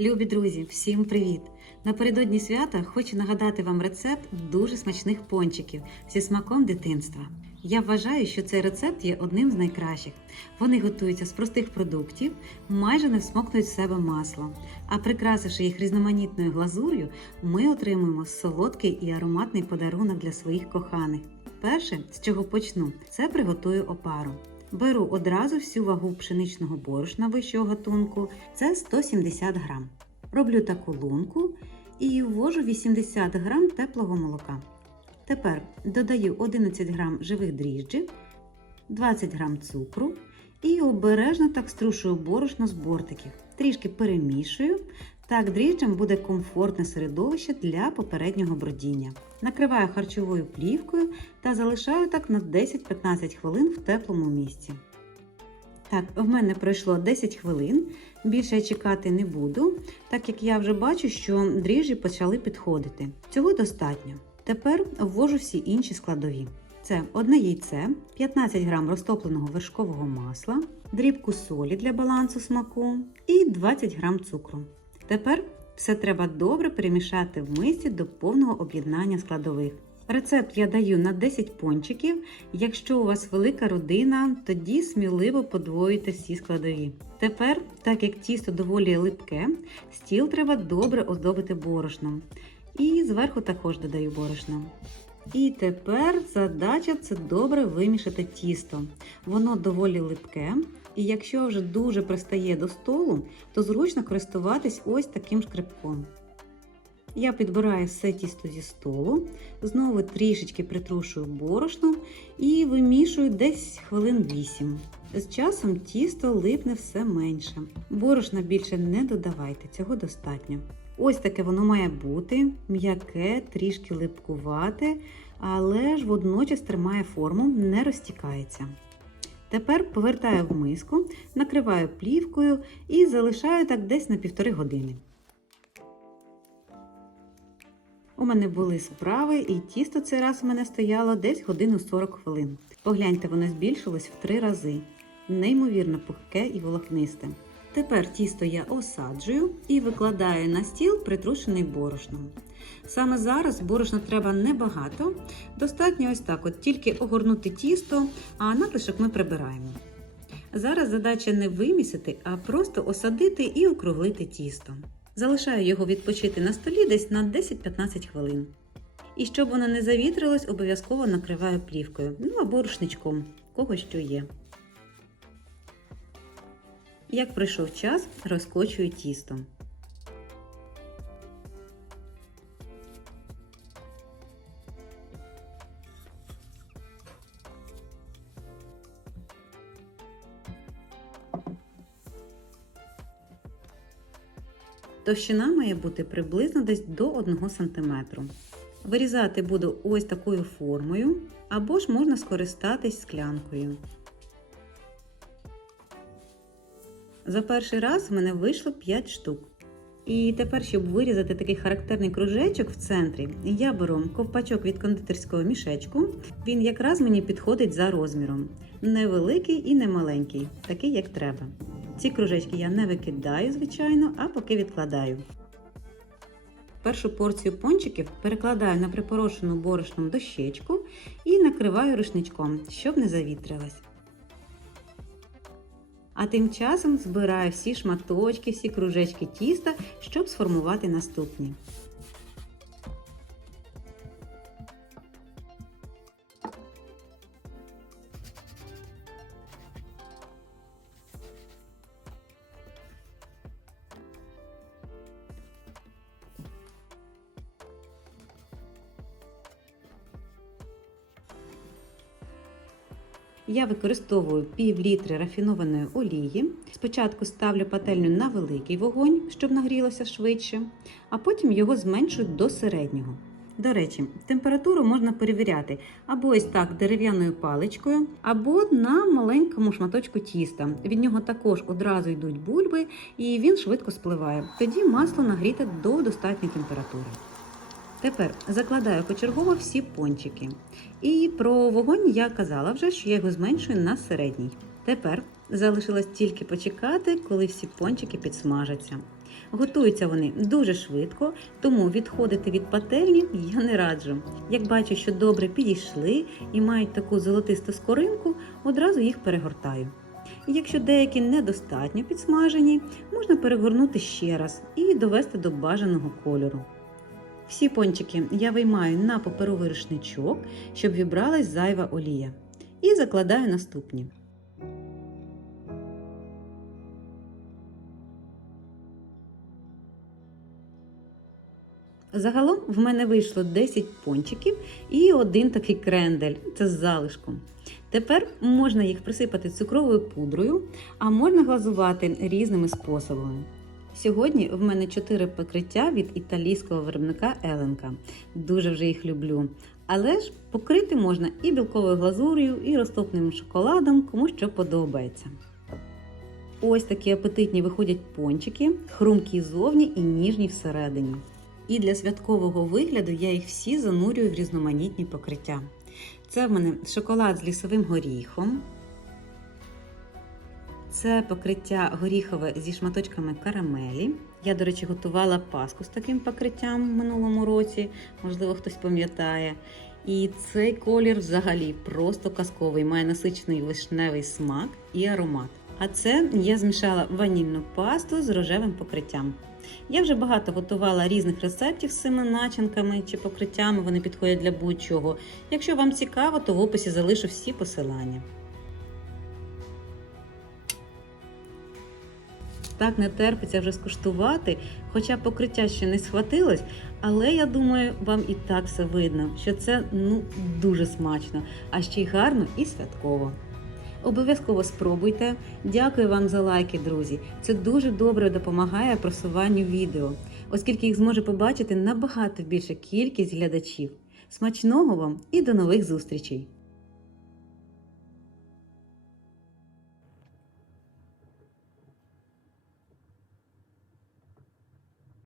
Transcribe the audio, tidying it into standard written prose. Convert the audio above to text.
Любі друзі, всім привіт! Напередодні свята хочу нагадати вам рецепт дуже смачних пончиків зі смаком дитинства. Я вважаю, що цей рецепт є одним з найкращих. Вони готуються з простих продуктів, майже не всмокнуть в себе масло. А прикрасивши їх різноманітною глазур'ю, ми отримуємо солодкий і ароматний подарунок для своїх коханих. Перше, з чого почну, це приготую опару. Беру одразу всю вагу пшеничного борошна вищого гатунку, це 170 грам. Роблю таку лунку і ввожу 80 грам теплого молока. Тепер додаю 11 грам живих дріжджів, 20 грам цукру і обережно так струшую борошно з бортиків. Трішки перемішую, так дріжджам буде комфортне середовище для попереднього бродіння. Накриваю харчовою плівкою та залишаю так на 10-15 хвилин в теплому місці. Так, в мене пройшло 10 хвилин, більше я чекати не буду, так як я вже бачу, що дріжджі почали підходити. Цього достатньо. Тепер ввожу всі інші складові. Це одне яйце, 15 грам розтопленого вершкового масла, дрібку солі для балансу смаку і 20 грам цукру. Тепер все треба добре перемішати в мисці до повного об'єднання складових. Рецепт я даю на 10 пончиків. Якщо у вас велика родина, тоді сміливо подвоюйте всі складові. Тепер, так як тісто доволі липке, стіл треба добре оздобити борошном. І зверху також додаю борошно. І тепер задача – це добре вимішати тісто. Воно доволі липке, і якщо вже дуже пристає до столу, то зручно користуватись ось таким шкребком. Я підбираю все тісто зі столу, знову трішечки притрушую борошном і вимішую десь хвилин 8. З часом тісто липне все менше. Борошна більше не додавайте, цього достатньо. Ось таке воно має бути, м'яке, трішки липкувате, але ж водночас тримає форму, не розтікається. Тепер повертаю в миску, накриваю плівкою і залишаю так десь на 1,5 години. У мене були справи, і тісто цей раз у мене стояло десь годину 40 хвилин. Погляньте, воно збільшилось в 3 рази. Неймовірно пухке і волокнисте. Тепер тісто я осаджую і викладаю на стіл, притрушений борошном. Саме зараз борошна треба небагато, достатньо ось так от, тільки огорнути тісто, а надлишок ми прибираємо. Зараз задача не вимісити, а просто осадити і округлити тісто. Залишаю його відпочити на столі десь на 10-15 хвилин. І щоб воно не завітрилось, обов'язково накриваю плівкою, або рушничком, кого що є. Як пройшов час, розкочую тісто. Товщина має бути приблизно десь до 1 см. Вирізати буду ось такою формою, або ж можна скористатись склянкою. За перший раз в мене вийшло 5 штук. І тепер, щоб вирізати такий характерний кружечок в центрі, я беру ковпачок від кондитерського мішечку. Він якраз мені підходить за розміром. Невеликий і не маленький, такий як треба. Ці кружечки я не викидаю, звичайно, а поки відкладаю. Першу порцію пончиків перекладаю на припорошену борошном дощечку і накриваю рушничком, щоб не завітрилась. А тим часом збираю всі шматочки, всі кружечки тіста, щоб сформувати наступні. Я використовую пів-літри рафінованої олії. Спочатку ставлю пательню на великий вогонь, щоб нагрілося швидше, а потім його зменшую до середнього. До речі, температуру можна перевіряти або ось так дерев'яною паличкою, або на маленькому шматочку тіста. Від нього також одразу йдуть бульби і він швидко спливає. Тоді масло нагріте до достатньої температури. Тепер закладаю почергово всі пончики. І про вогонь я казала вже, що я його зменшую на середній. Тепер Залишилось тільки почекати, коли всі пончики підсмажаться. Готуються вони дуже швидко, тому відходити від пательні я не раджу. Як бачу, що добре підійшли і мають таку золотисту скоринку, одразу їх перегортаю. Якщо деякі недостатньо підсмажені, можна перегорнути ще раз і довести до бажаного кольору. Всі пончики я виймаю на паперовий рушничок, щоб вібралась зайва олія. І закладаю наступні. Загалом в мене вийшло 10 пончиків і один такий крендель, це з залишком. Тепер можна їх присипати цукровою пудрою, а можна глазувати різними способами. Сьогодні в мене 4 покриття від італійського виробника Еленка. Дуже вже їх люблю. Але ж покрити можна і білковою глазур'ю, і розтопленим шоколадом, кому що подобається. Ось такі апетитні виходять пончики, хрумкі ззовні і ніжні всередині. І для святкового вигляду я їх всі занурюю в різноманітні покриття. Це в мене шоколад з лісовим горіхом. Це покриття горіхове зі шматочками карамелі. Я, до речі, готувала паску з таким покриттям в минулому році, можливо, хтось пам'ятає. І цей колір взагалі просто казковий, має насичений вишневий смак і аромат. А це я змішала ванільну пасту з рожевим покриттям. Я вже багато готувала різних рецептів з цими начинками чи покриттями, вони підходять для будь-чого. Якщо вам цікаво, то в описі залишу всі посилання. Так не терпиться вже скуштувати, хоча покриття ще не схватилось, але я думаю, вам і так все видно, що це дуже смачно, а ще й гарно і святково. Обов'язково спробуйте. Дякую вам за лайки, друзі. Це дуже добре допомагає просуванню відео, оскільки їх зможе побачити набагато більша кількість глядачів. Смачного вам і до нових зустрічей!